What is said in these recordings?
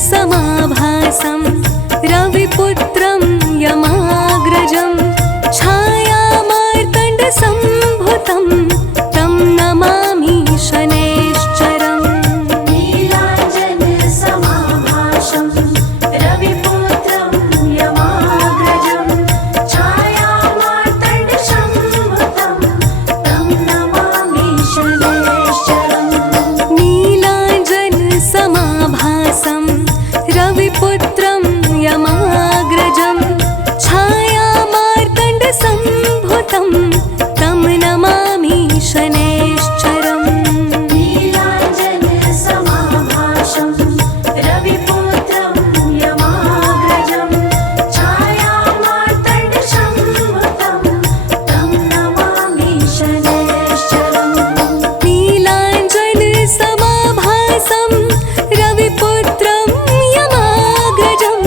समाभासं रविपुत्रं यमाग्रजं छायामार्तण्डसम्भुतं तं नमामि शनैश्चरम्। नीलाञ्जनसमाभासं रविपुत्रं यमाग्रजं छायामार्तण्डसम्भुतं तं नमामि शनैश्चरम्। नीलाञ्जनसमाभासं रविपुत्रं यमाग्रजं छायामार्तण्डसम्भुतं तं नमामि शनैश्चरम्। नीलाञ्जनसमाभासं रविपुत्रं यमाग्रजं छायामार्तण्डसम्भुतं तं नमामि शनैश्चरम्। नीलाञ्जनसमाभासं रविपुत्रं यमाग्रजं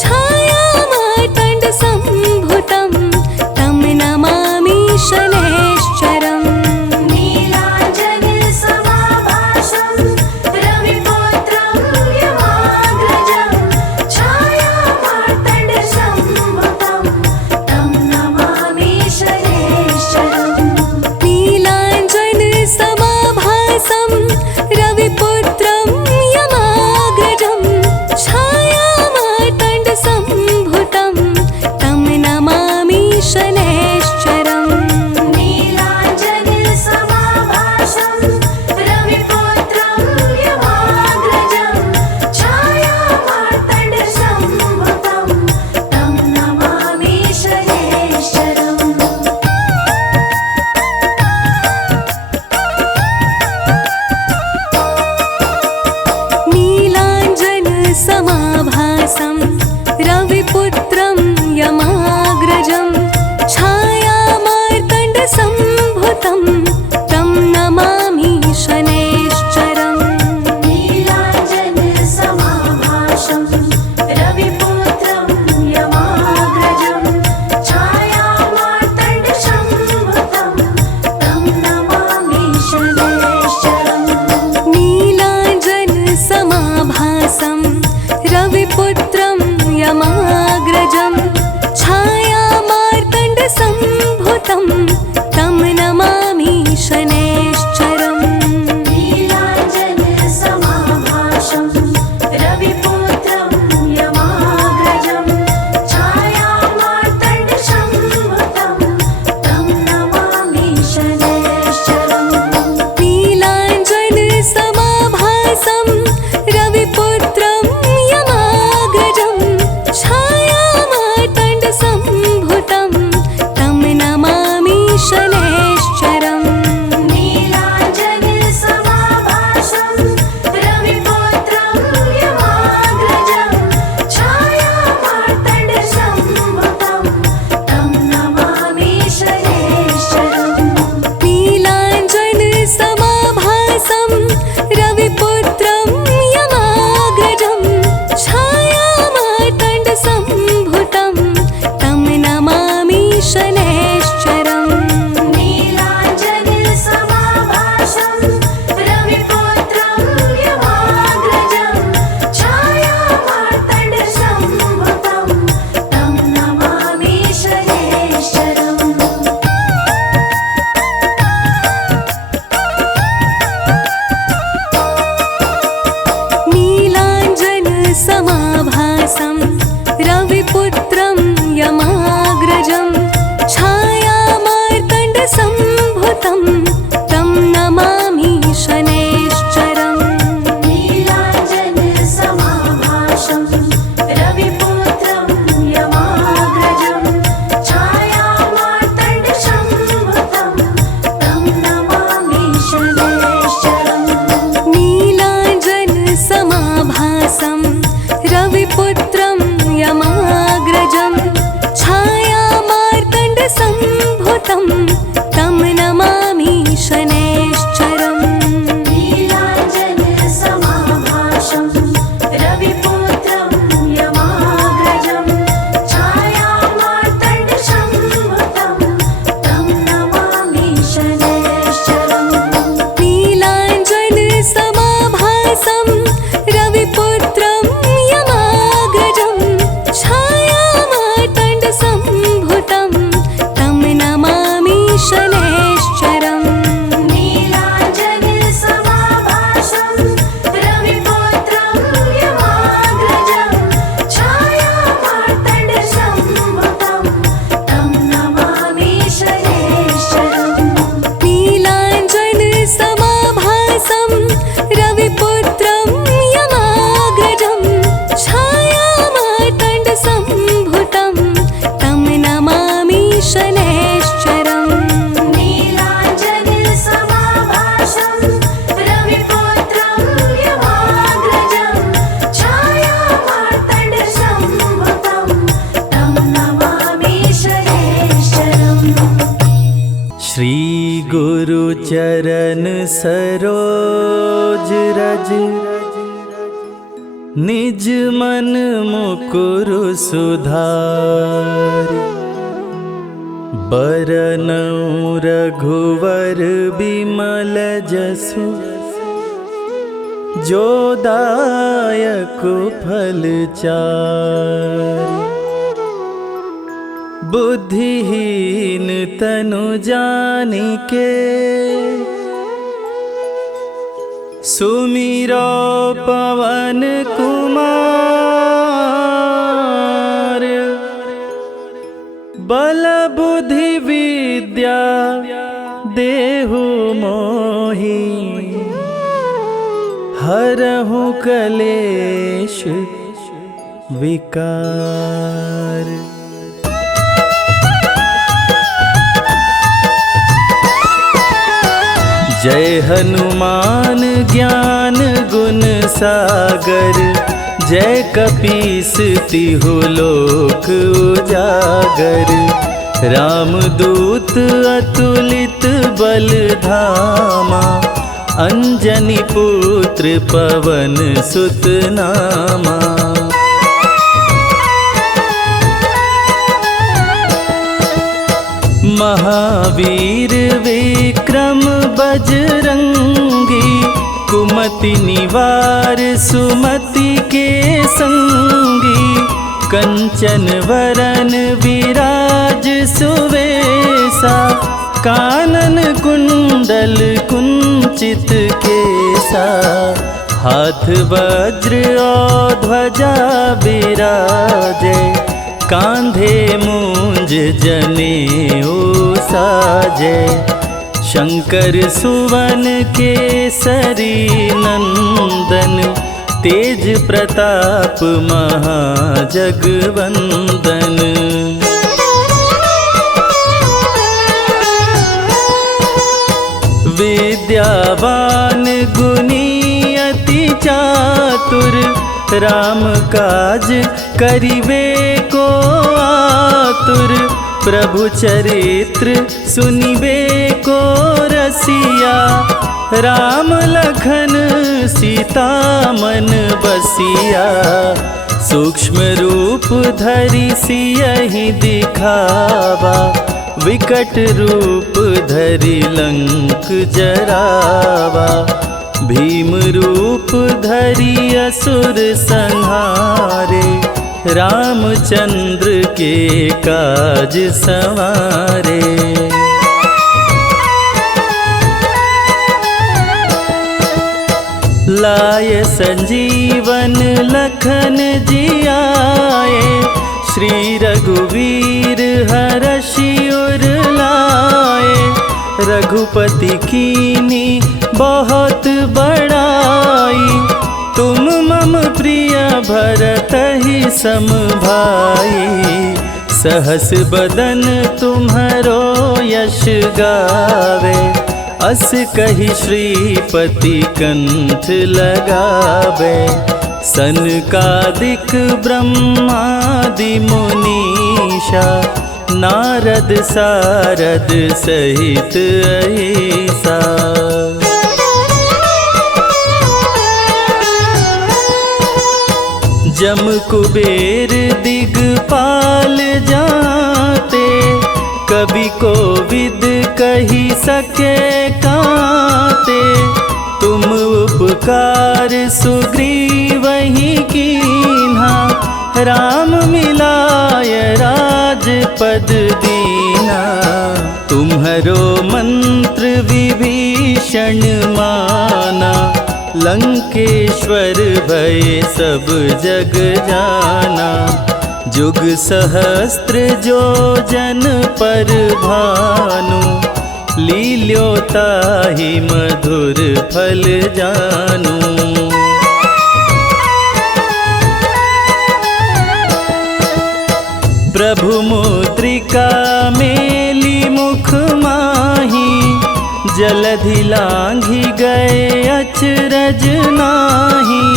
छायामार्तण्डसम्भुतं तं नमामि शनैश्चरम्। नीलाञ्जनसमाभासं रविपुत्रं यमाग्रजं छायामार्तण्डसम्भुतं तं नमामि शनैश्चरम्। नीलाञ्जनसमाभासं रविपुत्रं यमाग्रजं छायामार्तण्डसम्भुतं तं नमामि शनैश्चरम्। नीलाञ्जनसमाभासं रविपुत्रं यमाग्रजं छायामार्तण्डसम्भुतं तं नमामि शनैश्चरम्। नीलाञ्जनसमाभासं रविपुत्रं यमाग्रजं छायामार्तण्डसम्भुतं तं नमामि शनैश्चरम्। नीलाञ्जनसमाभासं रविपुत्रं यमाग्रजं छायामार्तण्डसम्भुतं तं नमामि शनैश्चरम्। नीलाञ्जनसमाभासं रविपुत्रं यमाग्रजं छायामार्तण्डसम्भुतं तं नमामि शनैश्चरम्। नीलाञ्जनसमाभासं रविपुत्रं यमाग्रजं छायामार्तण्डसम्भुतं तं नमामि शनैश्चरम्। नीलाञ्जनसमाभासं रविपुत्रं यमाग्रजं छायामार्तण्डसम्भुतं तं नमामि शनैश्चरम्। नीलाञ्जनसमाभासं रविपुत्रं यमाग्रजं छायामार्तण्डसम्भुतं तं नमामि शनैश्चरम्। नीलाञ्जनसमाभासं रविपुत्रं यमाग्रजं छायामार्तण्डसम्भुतं तं नमामि शनैश्चरम्। नीलाञ्जनसमाभासं रविपुत्रं यमाग्रजं छायामार्तण्डसम्भुतं तं नमामि शनैश्चरम्। नीलाञ्जनसमाभासं रविपुत्रं यमाग्रजं छायामार्तण्डसम्भुतं तं नमामि शनैश्चरम्। नीलाञ्जनसमाभासं रविपुत्रं यमाग्रजं छायामार्तण्डसम्भुतं तं नमामि शनैश्चरम्। नीलाञ्जनसमाभासं रविपुत्रं चरण सरोज रज, निज मन मुकुर सुधारि। बरनउँ रघुवर बिमल जसु, जो दायक फल चारि। बुद्धिहीन तनु जानिके, सुमिरो पवन कुमार। बल बुद्धि विद्या देहु मोहि, हरहु कलेश विकार। जय हनुमान ज्ञान गुण सागर, जय कपीस तिहु लोक उजागर। रामदूत अतुलित बल धामा, अंजनी पुत्र पवन सुत नामा। महावीर विक्रम बजरंगी, कुमति निवार सुमति के संगी। कंचन वरन विराज सुवेसा, कानन कुंडल कुंचित केसा। हाथ वज्र और ध्वजा बिराजे, कांधे मूंज जनेऊ साजे। शंकर सुवन केसरी नंदन, तेज प्रताप महाजगवंदन। विद्यावान गुणी अति चातुर, राम काज करिबे को आतुर। प्रभु चरित्र सुनिबे को रसिया, राम लखन सीता मन बसिया। सूक्ष्म रूप धरि सियहि दिखावा, विकट रूप धरि लंक जरावा। भीम रूप धरि असुर संहारे, रामचंद्र के काज संवारे। लाय संजीवन लखन जियाए, श्री रघुवीर हरषि उर लाए। रघुपति कीनी बहुत बड़ाई, तुम मम प्रिय भरतहि सम भाई। सहस बदन तुम्हरो यश गावे, अस कहि श्रीपति कंठ लगावे। सनकादिक ब्रह्मादि मुनीषा, नारद सारद सहित अहिसा। जम कुबेर दिगपाल जाते, कवि कोविद कही सके काते। तुम उपकार सुग्रीवहि कीन्हा, राम मिलाय राजपद दीना। तुम्हरो मंत्र विभीषण माना, लंकेश्वर भय सब जग जाना। जुग सहस्त्र जो जन पर भानु, लील्योताहि मधुर फल जानू। प्रभु मुद्रिका मेली मुख माही, जलधि लांघि गए अचरज नाही।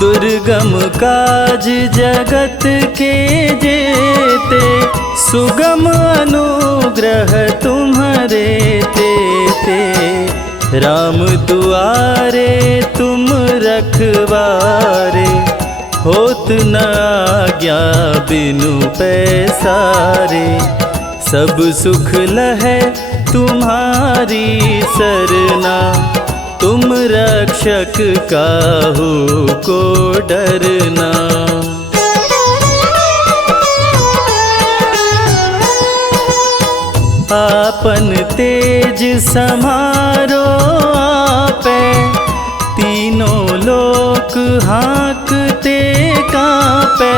दुर्गम काज जगत के जेते, सुगम अनुग्रह तुम्हारे तेते। राम दुआरे तुम रखवारे, होत न आज्ञा बिनु पैसारे। सब सुख लहै तुम्हारी सरना, तुम रक्षक काहू को डरना। आपन तेज समारो आपे, तीनों लोक हाँकते कांपे।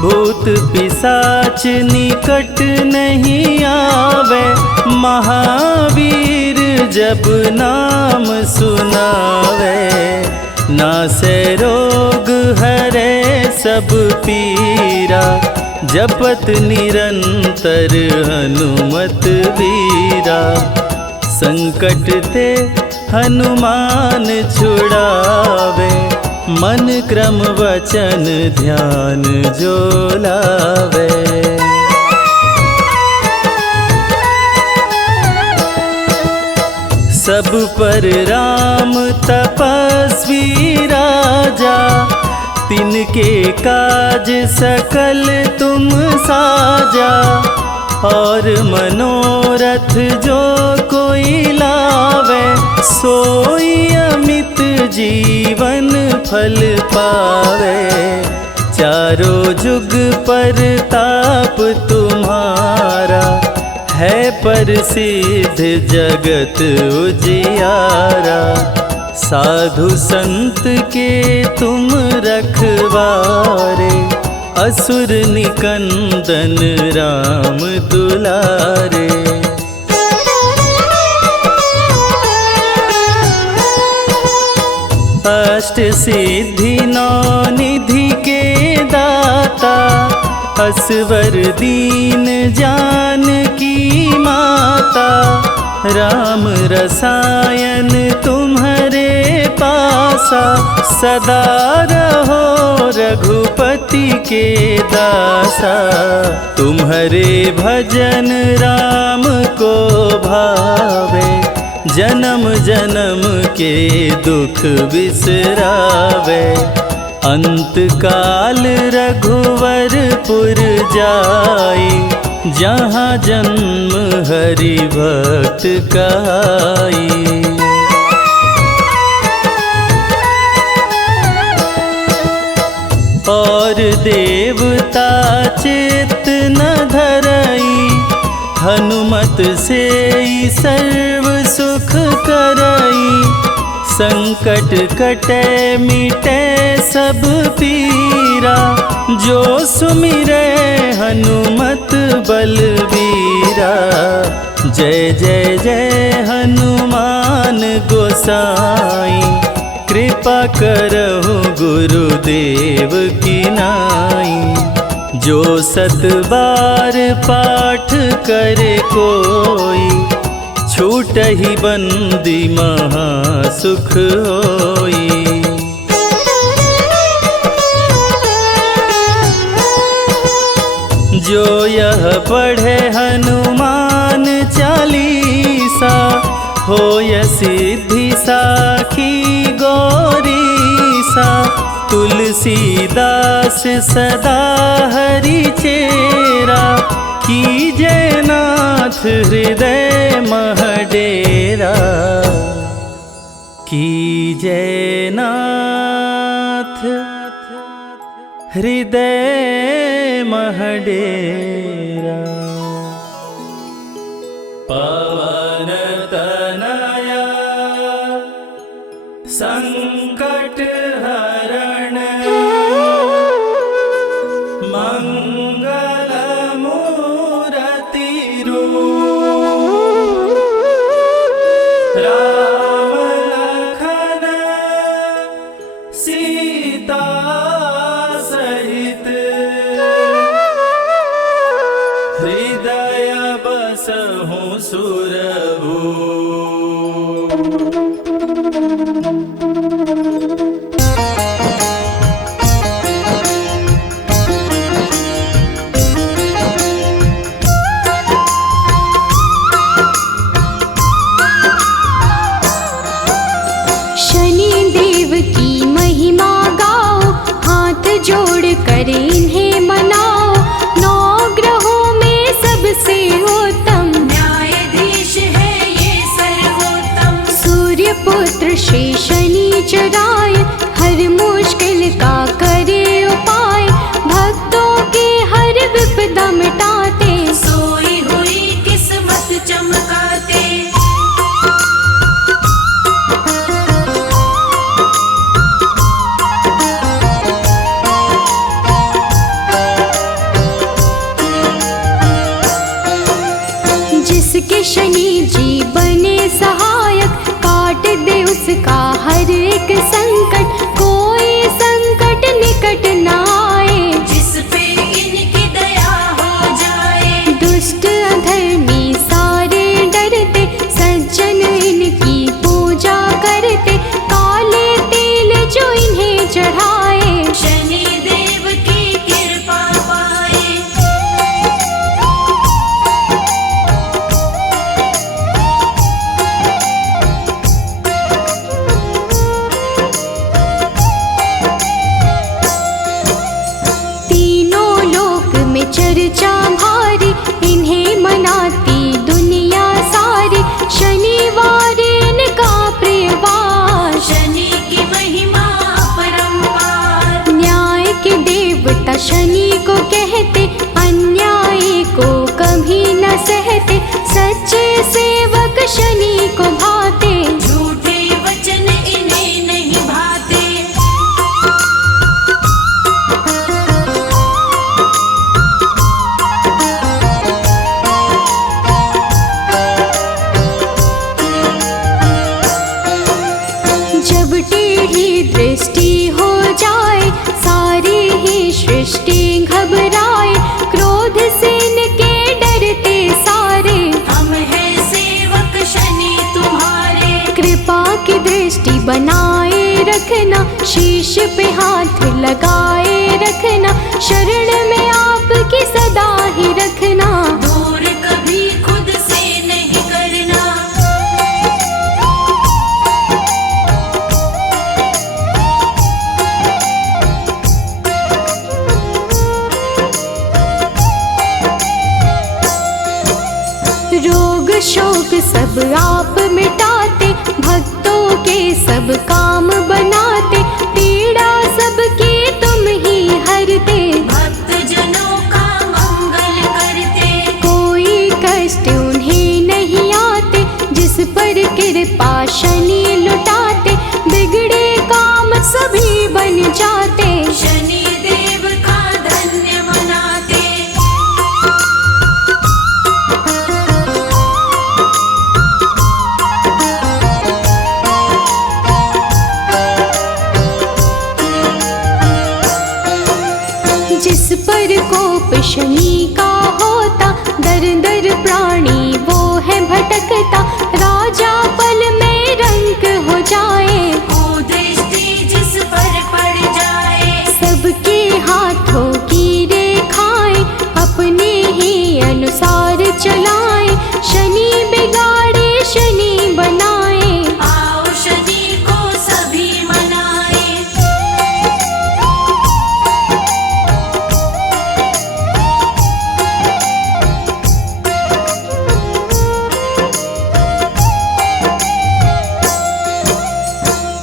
भूत पिशाच निकट नहीं आवे, महावीर जब नाम सुनावे। नासे रोग हरे सब पीरा, जपत निरंतर हनुमत वीरा। संकट ते हनुमान छुड़ावे, मन क्रम वचन ध्यान जो लावे। सब पर राम तपस्वी राजा, तिनके काज सकल तुम साजा। और मनोरथ जो कोई लावे, सोई अमित जीवन फल पावे। चारों जुग पर ताप तुम्हारा, है प्रसिद्ध जगत उजियारा। साधु संत के तुम रखवारे, असुर निकंदन राम दुलारे। अष्ट सिद्धि नौ निधि के दाता, असवर दीन जानकी माता। राम रसायन तुम्हारे पासा, सदा रहो रघुपति के दासा। तुम्हारे भजन राम को भावे, जन्म जन्म के दुख बिसरावे। अंत काल रघुवरपुर जाई, जहाँ जन्म हरि भक्त कहाई। और देवता चित्त न धरई, हनुमत से सर्व सुख करई। संकट कटे मिटे सब पीरा, जो सुमिरे हनुमत बलबीरा। जय जय जय हनुमान गोसाई, कृपा करहु गुरुदेव की नाई। जो सत बार पाठ करे कोई, छूटहि बंदी महा सुख होई। जो यह पढ़े हनुमान चालीसा, होय सिद्धि साखी गौरीसा। तुलसीदास सदा हरि चेरा, कीजय नाथ हृदय मह डेरा। कीजय नाथ हृदय मह डेरा। पवन तनया संकट हरण, मंगल मूरति रूप। राम लखन सीता सहित, हृदय बसहु सुर। मिथ्या शनि को कहते, अन्याय को कभी न सहते, सच्चे सेवक शनि को भाते, झूठे वचन इन्हें नहीं भाते। जब टेढ़ी दृष्टि हो जाए, सारी ही सृष्टि घबराए, क्रोध से इनके डरते सारे, हम हैं सेवक शनि तुम्हारे। कृपा की दृष्टि बनाए रखना, शीश पे हाथ लगाए रखना, शरण में आपकी सदा ही रखना, दूर कभी खुद से नहीं करना। रोग शोक सब आप मिटाते, भक्तों के सब काम बनाते, पीड़ा सबकी तुम ही हरते, भक्त जनों का मंगल करते। कोई कष्ट उन्हें नहीं आते, जिस पर कृपा शनि लुटाते, बिगड़े काम सभी बन जाते, शनि देव का धन्य मनाते। जिस पर कोप शनि का होता, दर दर प्राणी वो है भटकता, राजा पल में रंक हो जाए, कुदृष्टि जिस पर पड़ जाए, सबके हाथों की रेखाएं अपने ही अनुसार चलाएं, शनि बिगाड़े शनि बनाए, आओ शनि को सभी मनाए।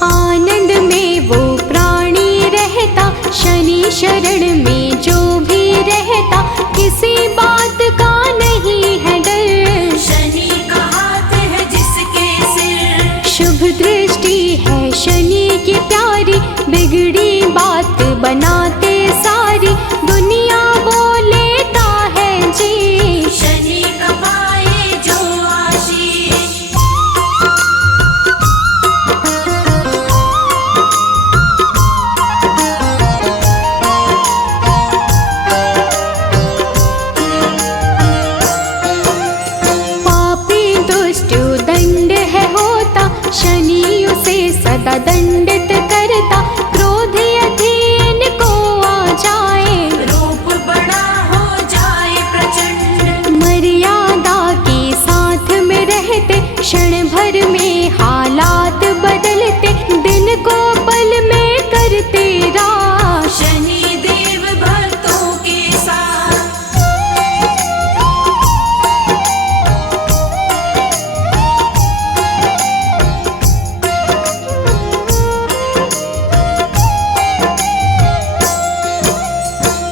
आनंद में वो प्राणी रहता, शनि शरण में जो भी रहता, किसी बात का नहीं है डर, शनि का हाथ है जिसके सिर, शुभ दृष्टि है शनि की प्यारी, बिगड़ी बात बनाते सारी, दुनिया बोलेता है जी, शनि का पाए जो आशीष। पापी दुष्ट दंड है होता, शनि उसे सदा दंडित करता, क्रोध यदि इनको आ जाए, रूप बड़ा हो जाए प्रचंड, मर्यादा के साथ में रहते, क्षण भर में हालात बदलते, दिन को पल में करते राश, शनि देव भक्तों के साथ।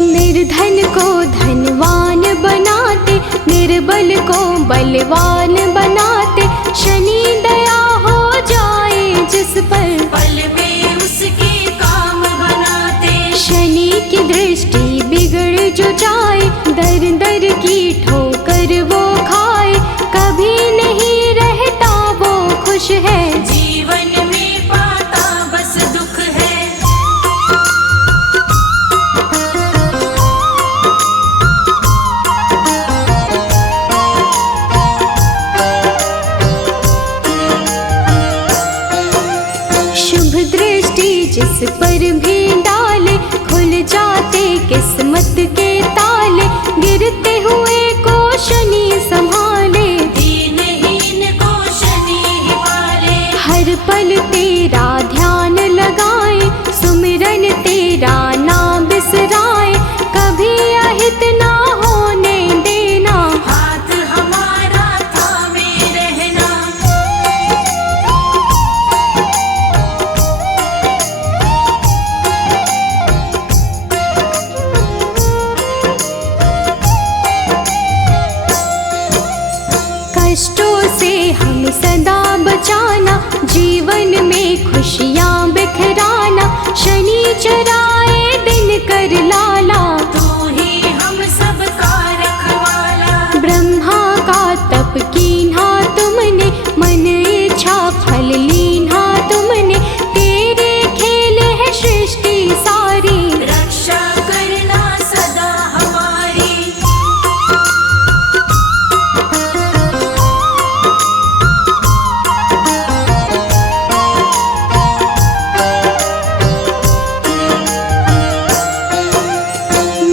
निर्धन को धनवान बनाते, निर्बल को बलवान बनाते, शनि दया हो जाए जिस पर, पल में उसके काम बनाते, शनि की दृष्टि बिगड़ जो जाए, दर दर की ठोकर वो खाए, कभी नहीं रहता वो खुश है, जीवन में पाता बस दुख है। शुभ दृष्टि जिस पर भी डाले, खुल जाते किस्मत के ताले, गिरते हुए को शनि संभाले, दीनहीन को शनि ही पाले, में खुशियाँ बिखराना, शनि चुराए दिन कर लाला। तू ही हम सबका रखवाला। ब्रह्मा का तप कीन्हा तुमने, मन इच्छा फल लीन्हा तुमने। तेरे खेल है सृष्टि सारी, रक्षा करना सदा हमारी।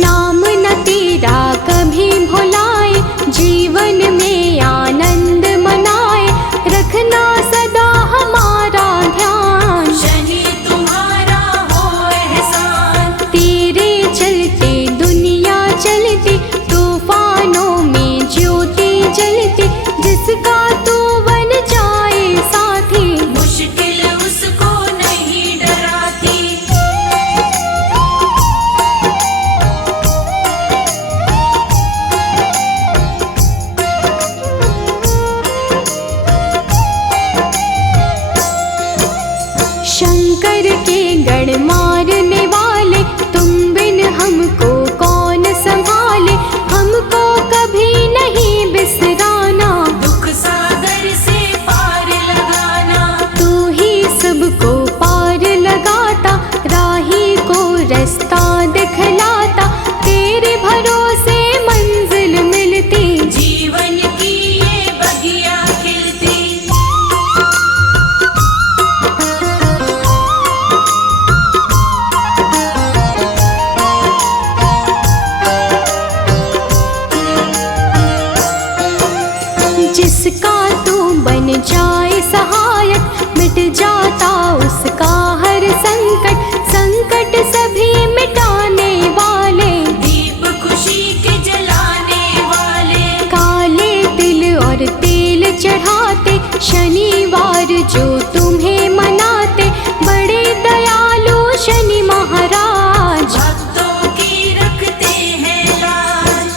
नाम न तेरा कभी भुलाए, जीवन में आनंद मनाए। रखना सदा हमारा ध्यान, शनि तुम्हारा हो एहसान। तेरे चलते दुनिया चलती, तूफानों में ज्योति जलती। जिसका तू बन जाए साथी, मुश्किल उसको नहीं डराती। शंकर के गण मारने वाले, तुम बिन हमको कौन संभाले। हमको कभी नहीं बिसराना, दुख सागर से पार लगाना। तू ही सबको पार लगाता, राही को रास्ता दिखलाता। तेरे भरोसे मंजिल मिलती, जीवन की ये बगिया खिलती। जिसका तू बन जाए सहायक, मिट जाता उसका हर संकट। संकट सभी मिटाने वाले, दीप खुशी के जलाने वाले। काले तिल और तेल चढ़ाते, शनिवार जो तुम्हें मनाते। बड़े दयालु शनि महाराज, भक्तों की रखते हैं लाज।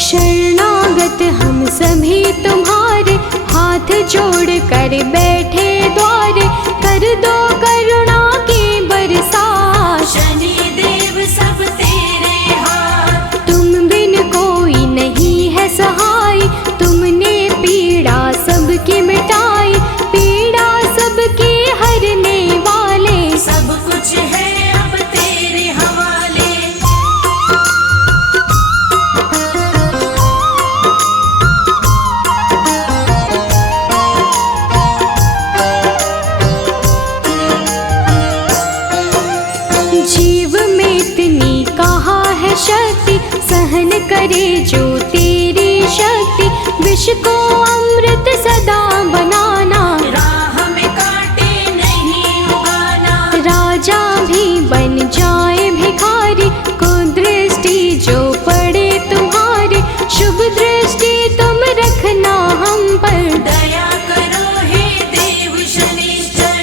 शरणागत हम सभी तुम्हारे, हाथ जोड़ कर बैठे द्वारे। कर दो करुणा की बरसात, शनि देव सब तेरे हाथ। तुम बिन कोई नहीं है सहाय। तुमने पीड़ा सबकी मिटाई, पीड़ा सबकी हरने वाले। सब कुछ है अब तेरे हवाले। जीव में इतनी कहाँ है शक्ति, सहन करे जो तेरी शक्ति। विष को अमृत सदा बनाना, राह में कांटे नहीं उगाना। राजा भी बन जाए भिखारी। कुदृष्टि जो पड़े तुम्हारे, शुभ दृष्टि तुम रखना हम पर। दया करो हे देव शनिश्चर।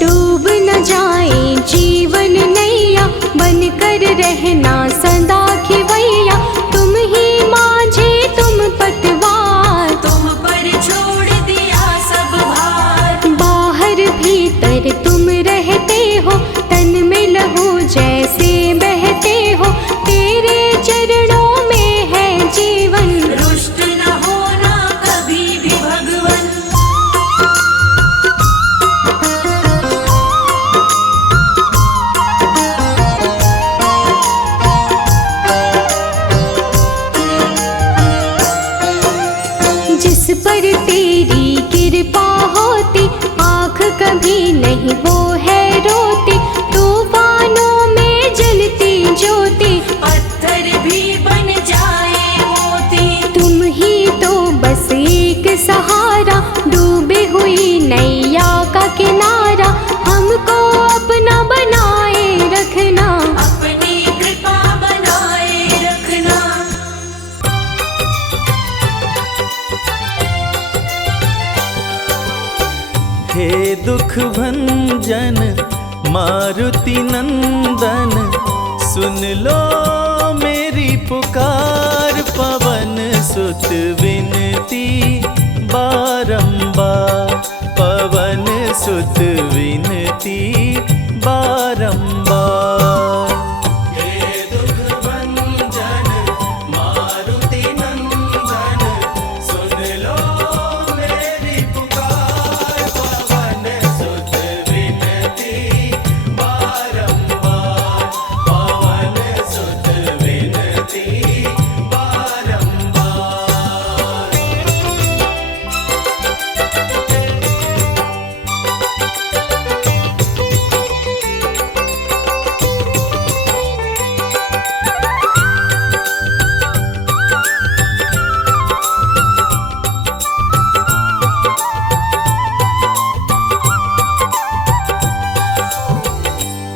डूब न जाए जीवन नैया, बन कर रहना सदा खिवैया। तुम ही माझे तुम पतवार, तुम पर छोड़ दिया सब भार। बाहर भीतर तुम रहते हो, तन में लहू जैसे बहते हो। तेरे चरणों में है जीवन, रुष्ट न होना कभी भी भगवन। जिस पर तेरी कृपा होती, आँख कभी नहीं वो है रोती। तूफानों में जलती ज्योति, पत्थर भी बन जाए मोती। तुम ही तो बस एक सहारा, डूबे हुई नैया का किनारा। हमको अपना बनाए रखना, अपनी कृपा हे दुख भंजन मारुति नंदन, सुन लो मेरी पुकार। पवन सुत विनती बारंबार, पवन सुत विनती बारंबार। हे दुख भंजन मारुति नंदन, सुन लो मेरी पुकार। पवन सुत विनती बारंबार, पवन सुत विनती बारंबार।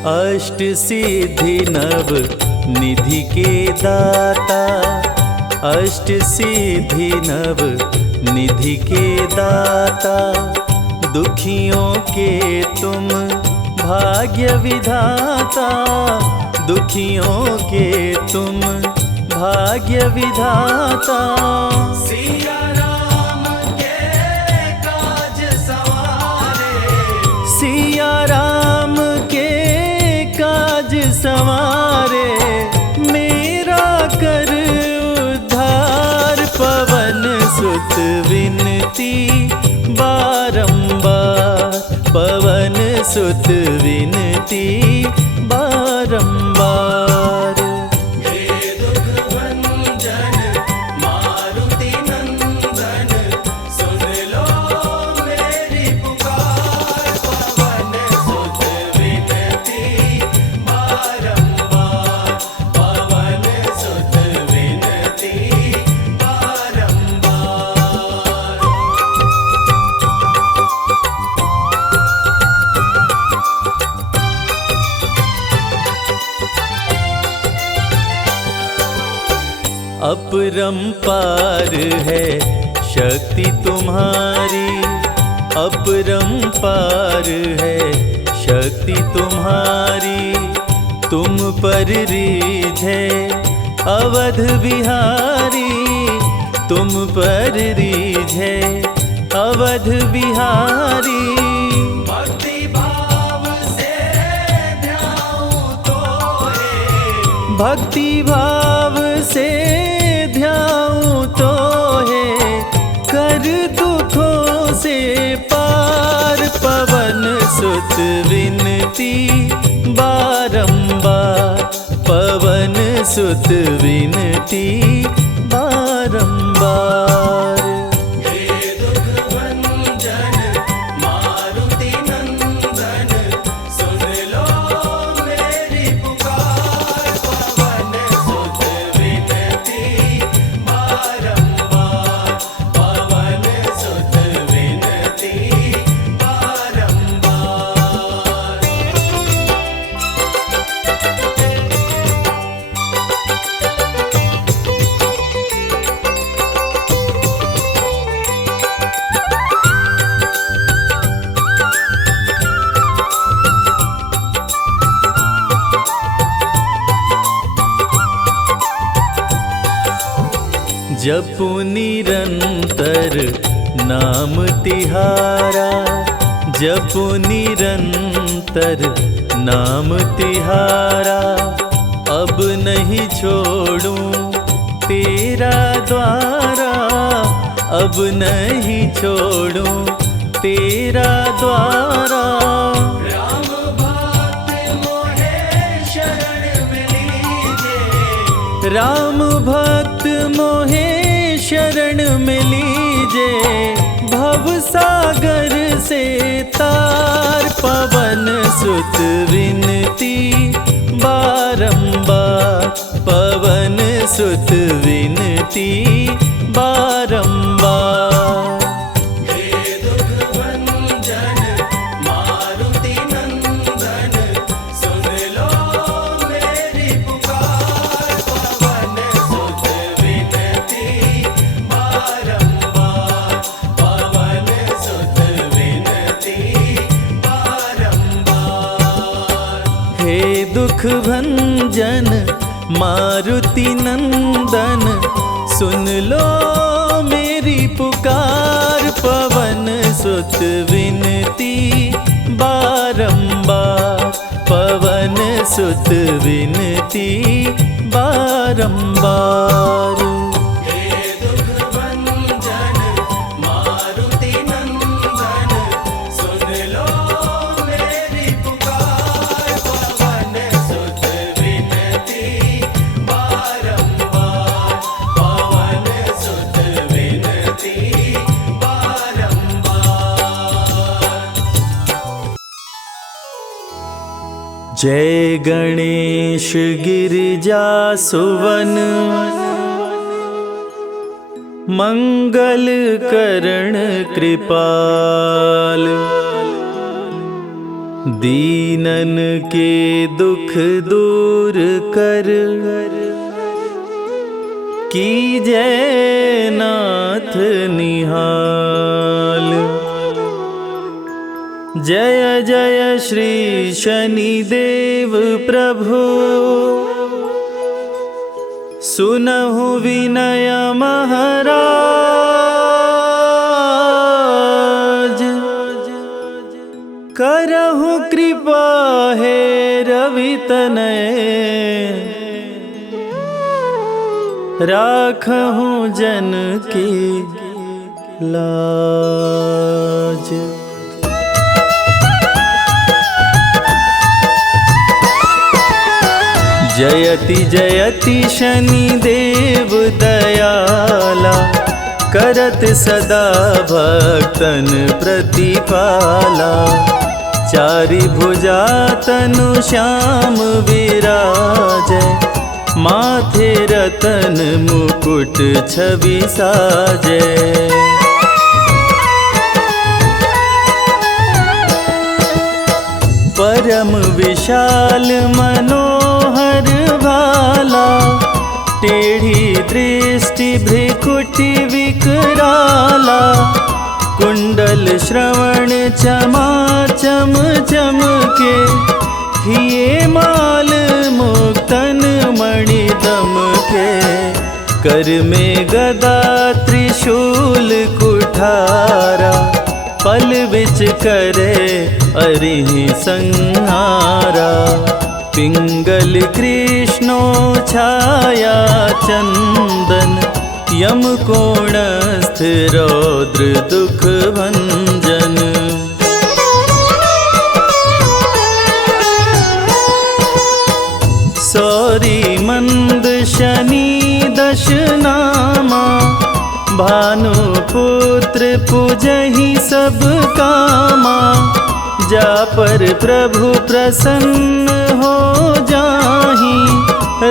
अष्ट सिद्धि नव निधि के दाता, अष्ट सिद्धि नव निधि के दाता। दुखियों के तुम भाग्य विधाता, दुखियों के तुम भाग्य विधाता। सिया राम के काज सवारे, सिया राम के काज संवारे। मेरा कर उद्धार, पवन सुत विनती बारंबार, पवन सुत विनती बारंबार। हे दुख भंजन मारुति नंदन, सुन लो मेरी पुकार। पवन सुत विनती बारंबार, पवन सुत विनती बारंबार। अपरंपार है शक्ति तुम्हारी, अपरंपार है शक्ति तुम्हारी। तुम पर रीझे अवध बिहारी, तुम पर रीझे अवध बिहारी। भक्ति भाव से ध्याऊं तोरे, भक्ति भाव से ध्याऊं तो है, कर दुखों से पार। पवन सुत विनती बारंबार, पवन सुत विनती बारंबार। हे दुख भंजन मारुति नंदन, सुन लो मेरी पुकार। पवन सुत विनती बारंबार, पवन सुत विनती बारंबार। जपु निरंतर नाम तिहारा, जपु निरंतर नाम तिहारा। अब नहीं छोड़ूं तेरा द्वारा, अब नहीं छोड़ूं तेरा द्वारा। राम भक्त मोहे शरण में लीजे, राम भक्त मोहे शरण में लीजे। भव सागर से तार, पवन सुत विनती बारंबार, पवन सुत विनती बारंबार। हे दुख भंजन मारुति नंदन, सुन लो मेरी पुकार। पवन सुत विनती बारंबार, पवन सुत विनती भंजन मारुति नंदन, सुन लो मेरी पुकार। पवन सुत विनती बारंबार, पवन सुत विनती बारंबार। जय गणेश गिरिजा सुवन, मंगल करण कृपाल। दीनन के दुख दूर कर, कीजय नाथ निहाल। जय जय श्री शनिदेव प्रभु, सुनहु विनय महाराज। करहु कृपा हे रवि तनय, राखहु जन की लाज। जयति जयति शनिदेव दयाला, करत सदा भक्तन प्रतिपाला। चारि भुजा तनु श्याम विराजय, माथे रतन मुकुट छवि साजय। परम विशाल मनोहर भाला, टेढ़ी दृष्टि भ्रिकुटि विकराला। कुंडल श्रवण चमाचम चमके, हिये माल मुक्तन मणि दमके। कर में गदा त्रिशूल कुठारा, पल बिच करे अरिहि संहारा। पिंगल कृष्णो छाया चंदन, यम कोणस्थ रौद्र दुख भंजन। सौरी मंद शनि दश नामा, भानुपुत्र पूजहि सब कामा। जा पर प्रभु प्रसन्न हो जाहि,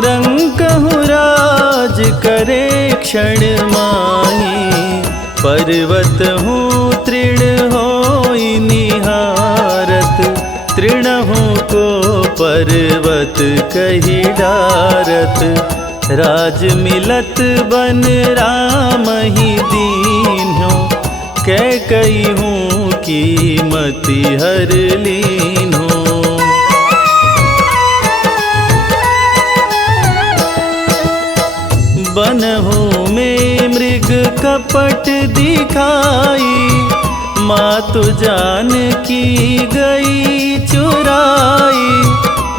रंकहु राज करे क्षण माहि। पर्वत हूँ तृण होई निहारत, तृणहु को पर्वत कहि डारत। राज मिलत बन राम ही दीन्हो, कैकई हूँ कीमति हर लीन्हो। बनहु में मृग कपट दिखाई, मातु जानकी गई चुराई।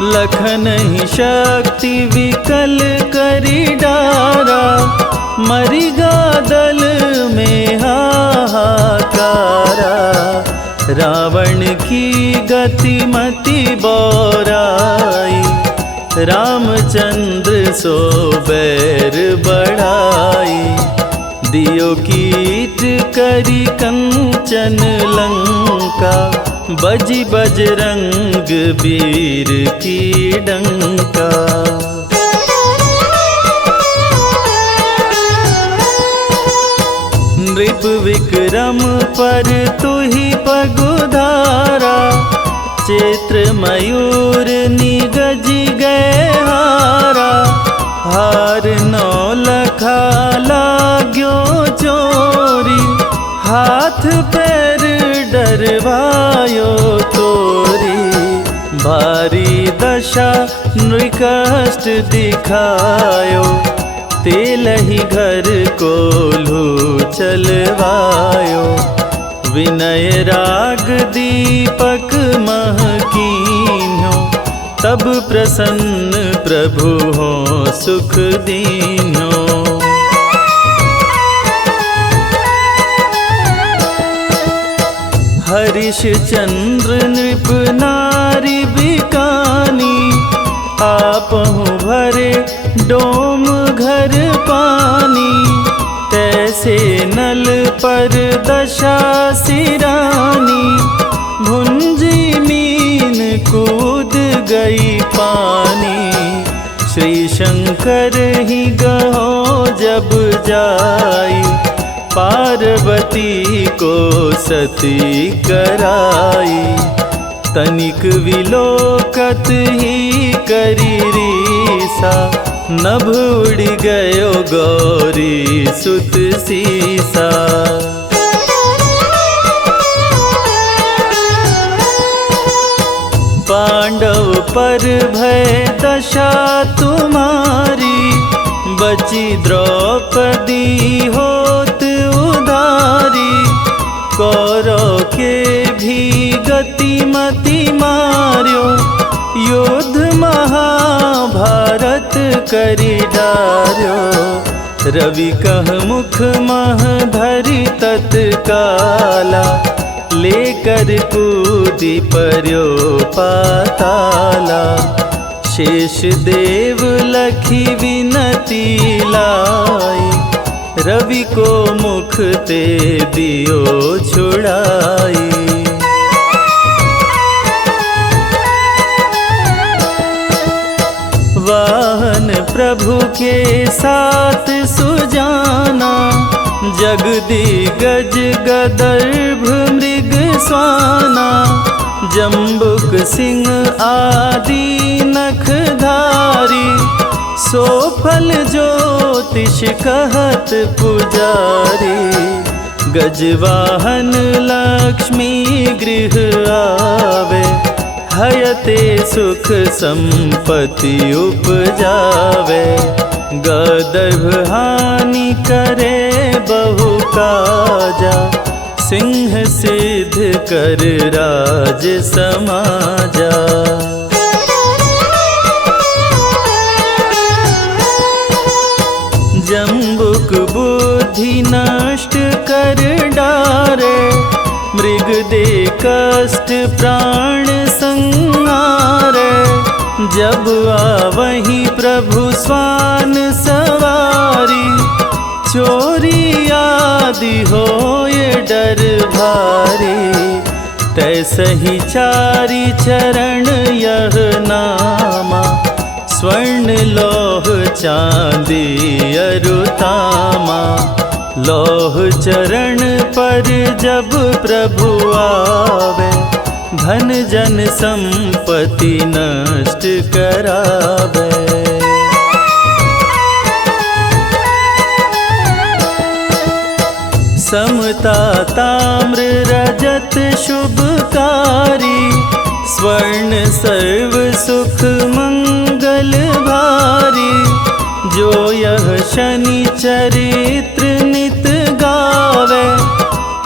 लखन ही शक्ति विकल करी डारा, मरिगा दल में हाहाकारा। रावण की गति मति बौराई, रामचंद्र सो बैर बढ़ाई। दियो कीट करी कंचन लंका, बजी बजरंग वीर की डंका। नृप विक्रम पर तुहि पगुधारा, चैत्र मयूर निगज गए हारा। हार नौ लखा लाग्यो चोरी, हाथ पैर डरवायो तोरी। भारी दशा नृकष्ट दिखायो, तेलहि घर कोल्हू चलवायो। विनय राग दीपक महकीन्यो, तब प्रसन्न प्रभु हो सुख दीन्यो। हरिश चंद्र नृप नारी बिकानी, आपहु भरे डोम घर पानी। तैसे नल पर दशा सिरानी, भुंजी मीन कूद गई पानी। श्री शंकर ही गहो जब जाई, पार्वती को सती कराई। तनिक विलोकत ही करी रीसा, नभ उड़ गयो गौरी सुत सीसा। पांडव पर भय दशा तुम्हारी, बची द्रौपदी होत उदारी। कौरव के भी गति मति मार्यो, युद्ध महाभारत करी डार्यो। रवि कह मुख मह धरि तत्काला, लेकर कूदी पर्यो पाताला। शेष देव लखी विनती लाई, रवि को मुख ते दियो छुड़ाई। वाहन प्रभु के साथ सुजाना, जगदिगज गदर्भ मृग स्वाना। जम्बुक सिंह आदि नखधारी, सो फल ज्योतिष कहत पुजारी। गजवाहन लक्ष्मी गृह आवे, हयते सुख संपत्ति उपजावे। गदर्भ हानि करे बहु काजा, सिंह सिद्ध कर राज समाजा। जम्बुक बुद्धि नष्ट कर डारे, मृग दे कष्ट प्राण संहारे। जब आवहि प्रभु स्वान सवारी, चोरी आदि होए डर भारी। तैसहि चारि चरण यह नामा, स्वर्ण लौह चांदी अरुतामा। लौह चरण पर जब प्रभु आवे, धन जन संपत्ति नष्ट करावे। समता ताम्र रजत शुभकारी, स्वर्ण सर्व सुख मंगल भारी। जो यह शनि चरित्र नित गावे,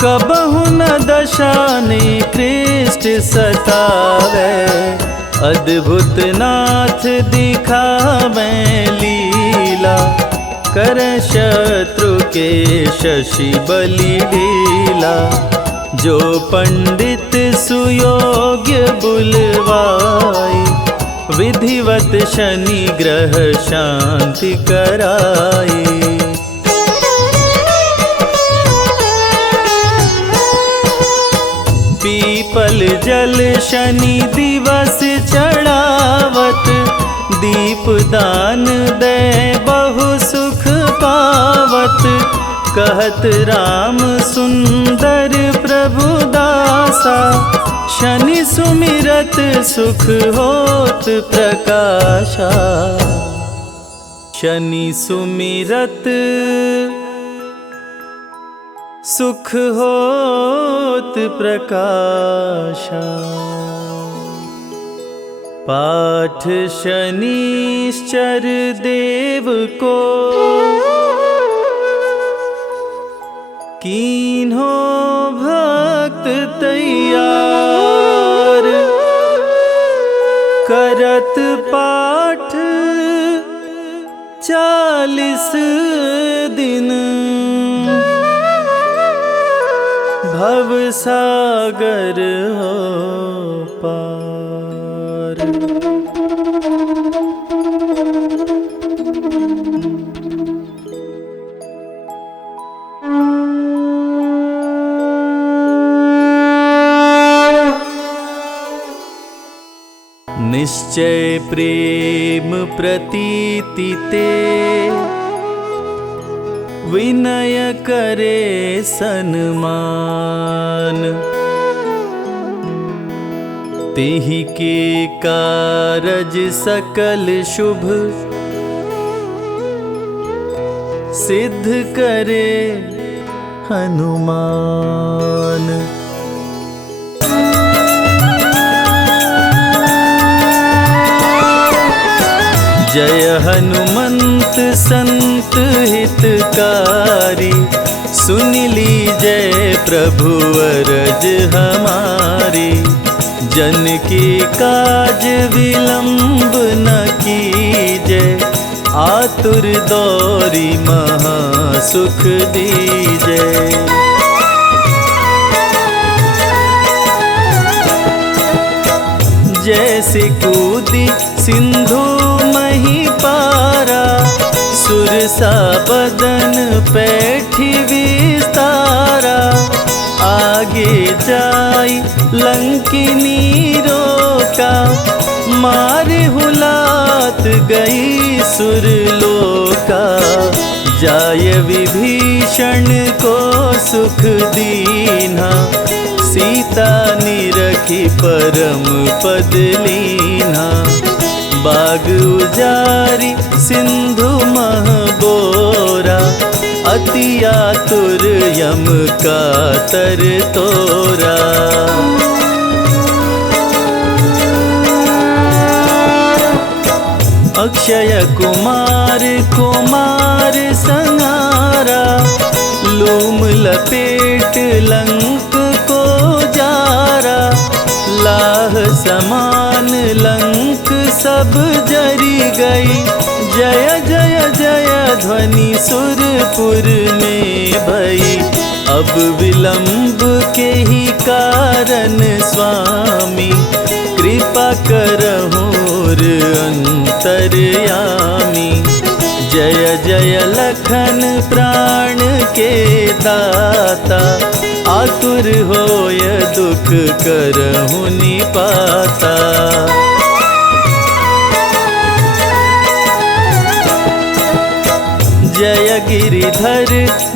कबहु न दशा निकृष्ट सतावे। अद्भुत नाथ दिखावे लीला, कर शत्रु के शशि बलि ढीला। जो पंडित सुयोग्य बुलवाई, विधिवत शनि ग्रह शांति कराई। पीपल जल शनि दिवस चढ़ावत, दीप दान दे बहु सुख पावत। कहत राम सुंदर प्रभु दासा, शनि सुमिरत सुख होत प्रकाशा। शनि सुमिरत सुख होत प्रकाशा। पाठ शनिश्चर देव को कीन्हो भक्त तैयार, करत पाठ 40 दिन, भव सागर हो पार। निश्चय प्रेम प्रतीति ते, विनय करे सन्मान। तेहि के कारज सकल शुभ, सिद्ध करे हनुमान। जय हनुमंत संत हितकारी, सुन लीजय प्रभु अरज हमारी। जन के काज विलंब न कीजय, आतुर दौरी महा सुख दीजय। जैसे कूदी सिंधु मही पारा, सुरसा बदन पैठी विस्तारा। आगे जाई लंकिनी रोका, मारे हुलात गई सुरलोका। जाय विभीषण को सुख दीन्हा, सीता निरखी परम पद लीन्हा। बाग उजारी सिंधु मह बोरा, अति आतुर यम का तर तोरा। अक्षय कुमार कुमार संहारा, लूम लपेट लंक को जारा। लाह समान लंक सब जरी गई, जय जय जय ध्वनि सुरपुर में भई। अब विलंब के ही कारण स्वामी, कृपा करहुर अंतर्यामी। जय जय लखन प्राण के दाता, आतुर होय दुख करहु निपाता। जय गिरिधर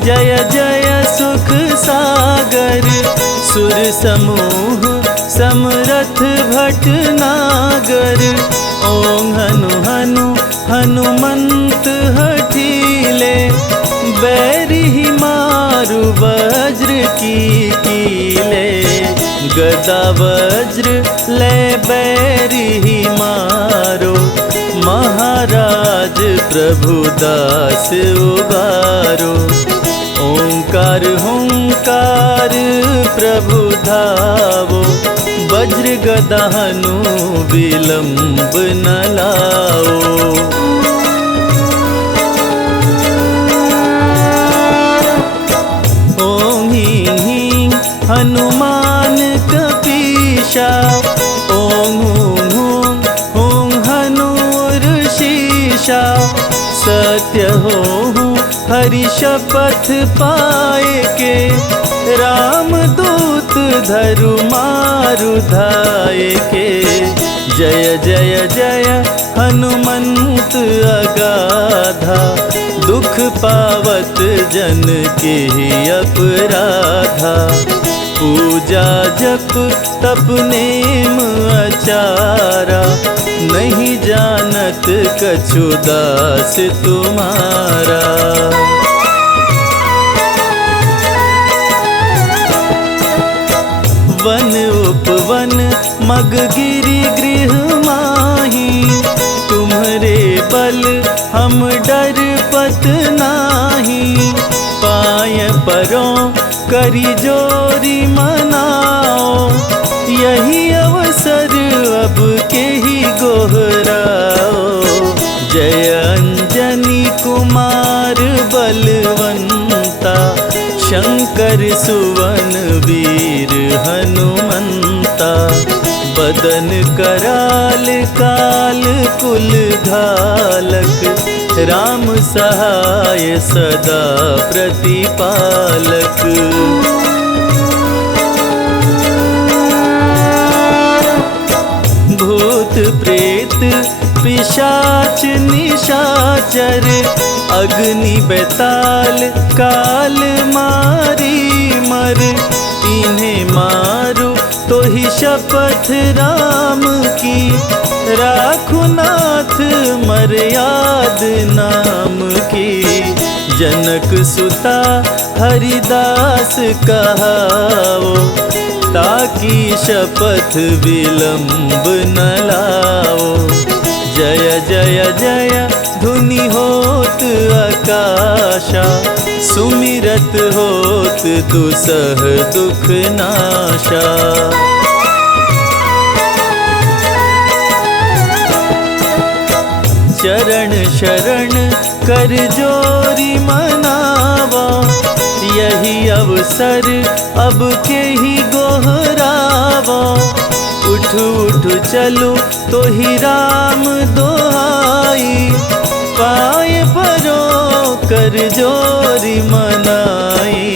जय जय सुख सागर, सुर समूह समरथ भटनागर। ओम हनु हनु हनुमंत हठीले, बैरी मारु वज्र की कीले। गदा वज्र ले बैरी मारो, महाराज प्रभु दास उबारो। ओंकार हुंकार प्रभु धावो, वज्र गदा हनु विलंब न लाओ। ओं ह्रीं ह्रीं हनुमान कपीशा, ओं हूं हूं हूं हनुर्षीशा। सत्य होहूं हरि शपथ पाए के, राम दूत धरु मारु धाये के। जय जय जय हनुमंत अगाधा, दुख पावत जन के अपराधा। पूजा जप तप नेम आचारा, नहीं जानत कछु दास तुम्हारा। वन उपवन मग गिरि गृह मा हम डरपत नाही, पाय परों करी जोरी मनाओ, यही अवसर अब के ही गोहराओ। जय अंजनी कुमार बलवंता, शंकर सुवन वीर हनुमंता, बदन कराल काल कुल घालक, राम सहाय सदा प्रतिपालक। भूत प्रेत पिशाच निशाचर, अग्नि बेताल काल मारी मर, इन्हें मारो तो ही शपथ राम की, राखो नाथ मर्याद नाम की। जनक सुता हरिदास कहाओ, ताकि शपथ विलंब न लाओ। जय जय जय धुनि होत आकाशा, सुमिरत होत दुसह दुख नाशा। चरण शरण कर जोरी मनावा, यही अवसर अब के ही गोहरावा। उठ उठ चलो तो ही राम दोहाई, पाए परो कर जोरी मनाई।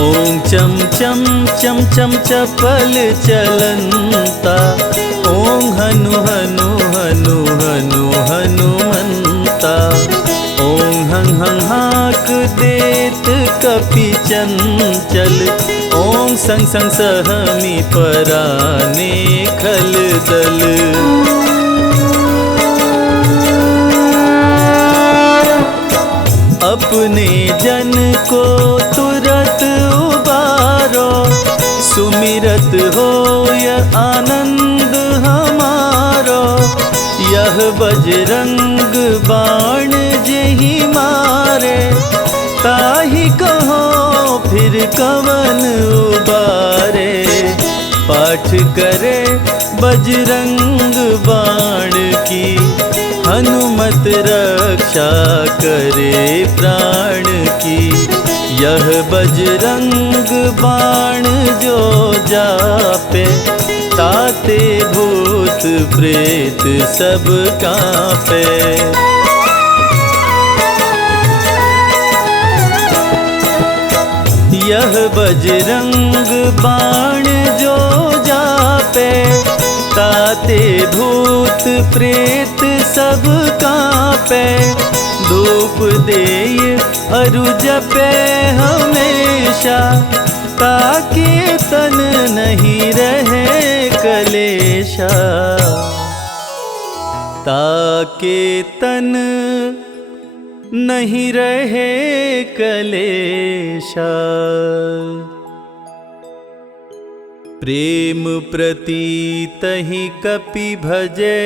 ओम चम चम चम चम चपल चलंता, ओम हनु हनु हनु हनु हनुमंता। ओम हं हं हाक देत कपि चंचल, ओम संग संग सहमी पराने खल दल। अपने जन को तुरत उबारो, सुमिरत होय आनंद हमारो। यह बजरंग बाण जेहि मारे, ताहि कहो फिर कवन उबारे। पाठ करे बजरंग बाण की, हनुमत रक्षा करे प्राण की। यह बजरंग बाण जो जापे, ताते भूत प्रेत सब कांपे। यह बजरंग बाण जो जापे, ताते भूत प्रेत सब कांपे। धूप देय अरु जपे हमेशा, ताके तन नहीं रहे कलेशा। ताके तन नहीं रहे कलेशा। प्रेम प्रतीतहि कपि भजे,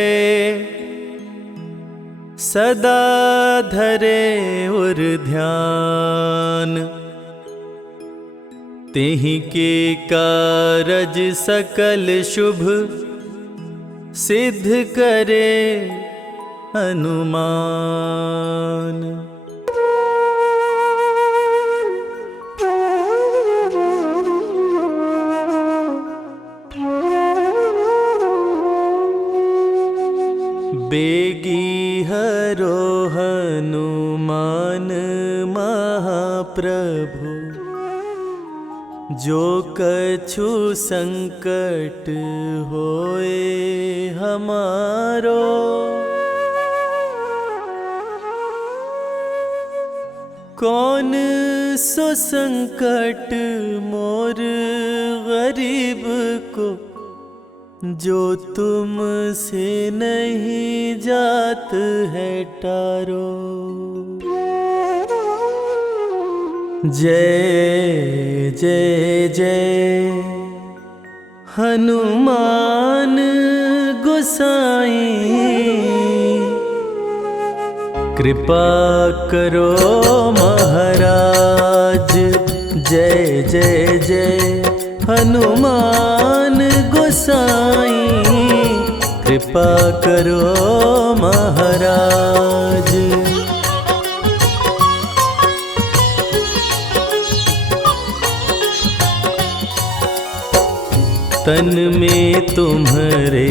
सदा धरे उर ध्यान। तेहि के कारज सकल शुभ, सिद्ध करे हनुमान। बेगी हरो हनुमान महाप्रभु, जो कछु संकट होए हमारो। कौन सो संकट मोर गरीब को, जो तुम से नहीं जात है टारो। जय जय जय हनुमान गोसाई, कृपा करो महाराज। जय जय जय हनुमान गोसाई, कृपा करो महाराज। तन में तुम्हारे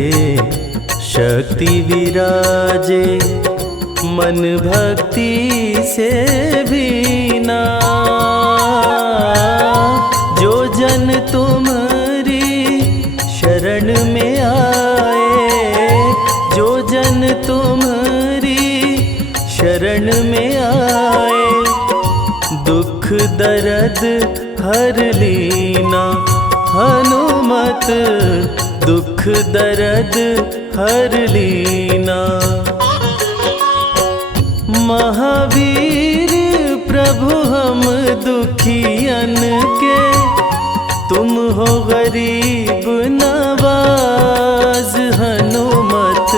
शक्ति विराजे, मन भक्ति से भीना। जो जन तुम्हारी शरण में आए, जो जन तुम्हारी शरण में आए, दुख दर्द हर लीना। हनुमत दुख दर्द हर लीना। महावीर प्रभु हम दुखियन के, तुम हो गरीब नवाज। हनुमत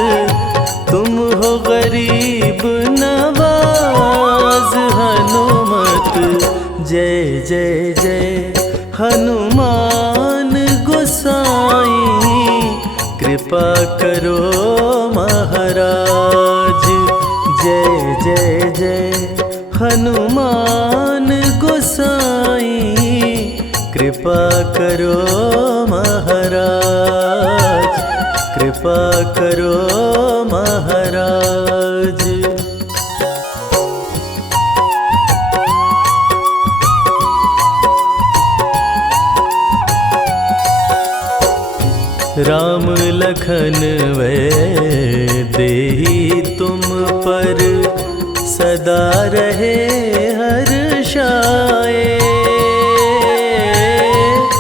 तुम हो गरीब नवाज। हनुमत जय जय जय हनुमान गोसाई, कृपा करो महाराज। जय जय जय हनुमान गोसाई, कृपा करो महाराज। कृपा करो महाराज। राम लखन वै देहि तुम पर, सदा रहे हर्षाए।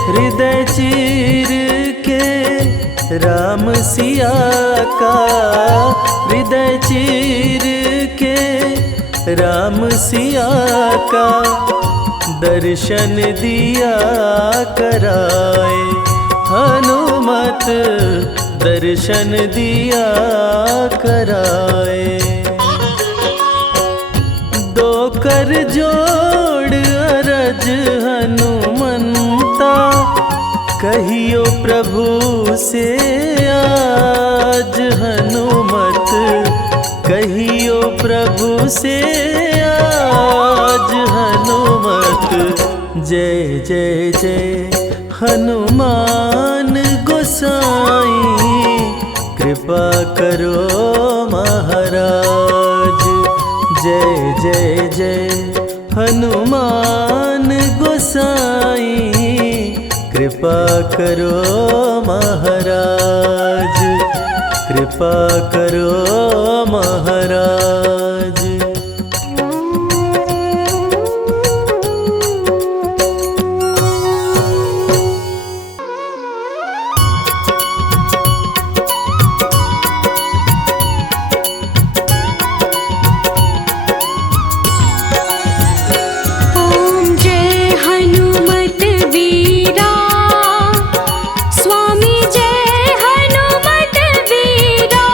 हृदय चीर के राम सिया का, हृदय चीर के राम सिया का, दर्शन दिया कराए। हनुमत दर्शन दिया कराए। दो कर जोड़ अरज हनुमंता, कहियो प्रभु से आज। हनुमत कहियो प्रभु से आज। हनुमत जय जय जय हनुमान गोसाई, कृपा करो महाराज। जय जय जय हनुमान गोसाई, कृपा करो महाराज। कृपा करो महाराज। स्वामी जय हनुमत वीरा,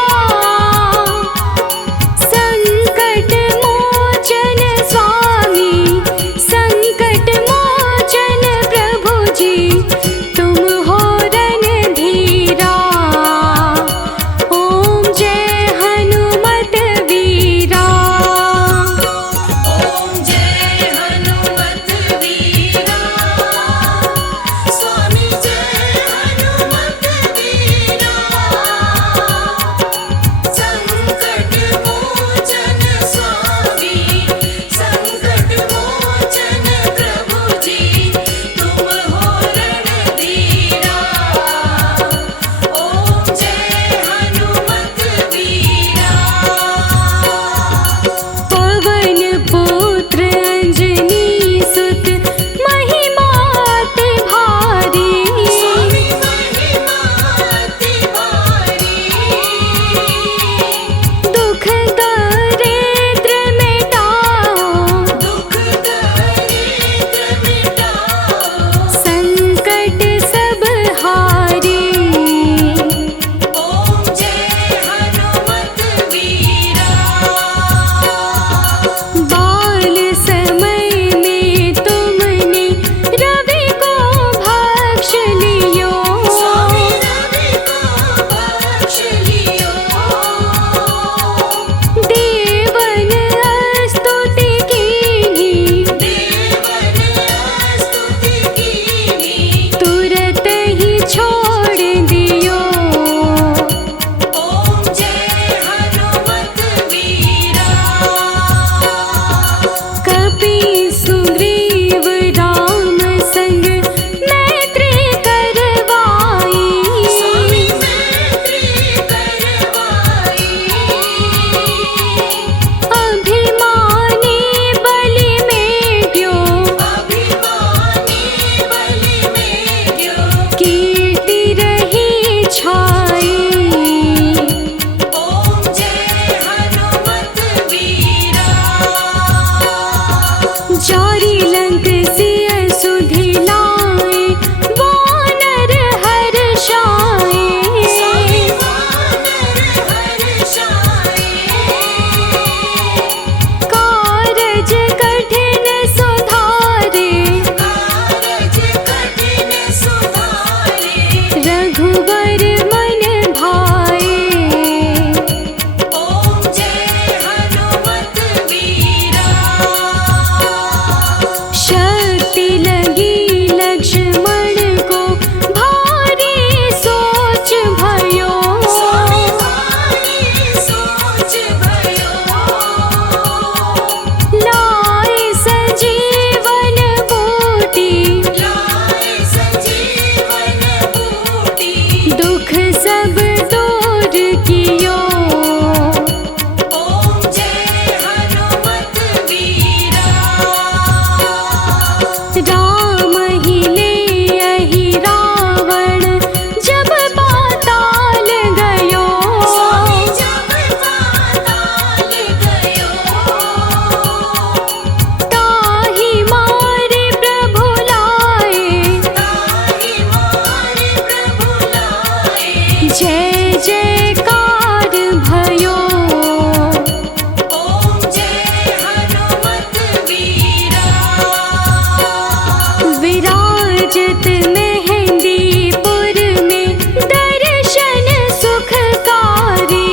बाजत मेहंदीपुर में दर्शन सुखकारी।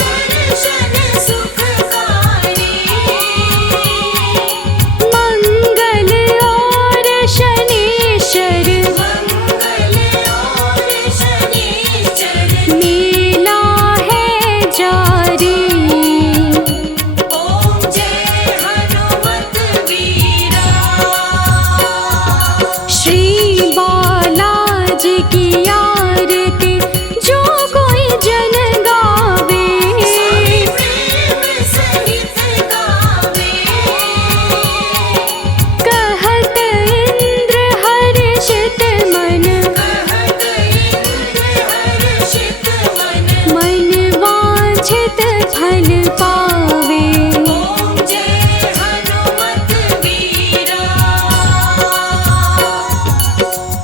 दर्शन सुखकारी। मंगल और शनीश्वर मंगल और शनीश्वर मेला है जारी। ओम जय हनुमत वीरा। श्री बालाजी की आरती जो कोई जन गावे। स्वामी प्रेम सहित गावे। कहत इंद्र हर्षित मन कहत इंद्र हर्षित मन। मन वांछित